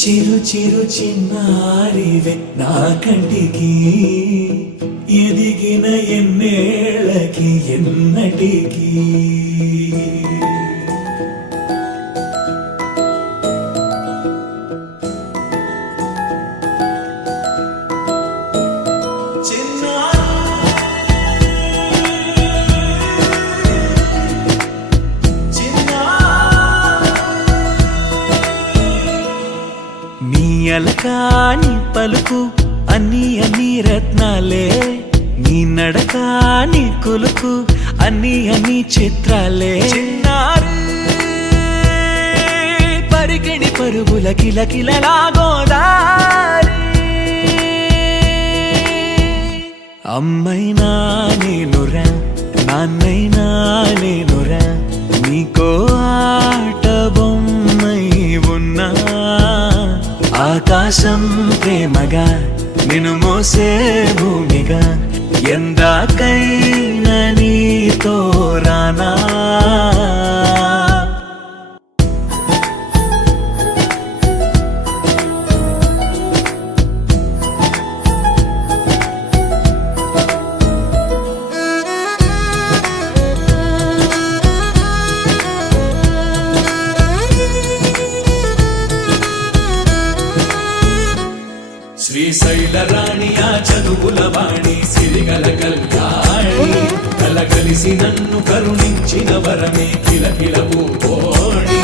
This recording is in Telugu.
చిరు చిరు చిన్నారివే నా కంటికి ఎదిగిన ఎన్నేళ్ళకి ఎన్నటికి అలకాని పలుకు అన్ని అన్ని రత్నాలే నీ నడకాని కులుకు అన్ని అన్ని చిత్రాలే చిన్నారు పరికిణి పరుగుల కిలకిలలాగోదారి అమ్మైనా నేనురా నాన్నైనా నేనురా నీకో ఆట బొమ్మై ఉన్నా ఆకాశం ప్రేమగా నిన్ను మోసే భూమిగా ఎందాకైనా నీతో రానా శ్రీశైల రాణి ఆ చదువుల వాణి సిరిగల కళ్యాణి కలగలిసి నన్ను కరుణించిన వరమే కిలకిల పూకోణి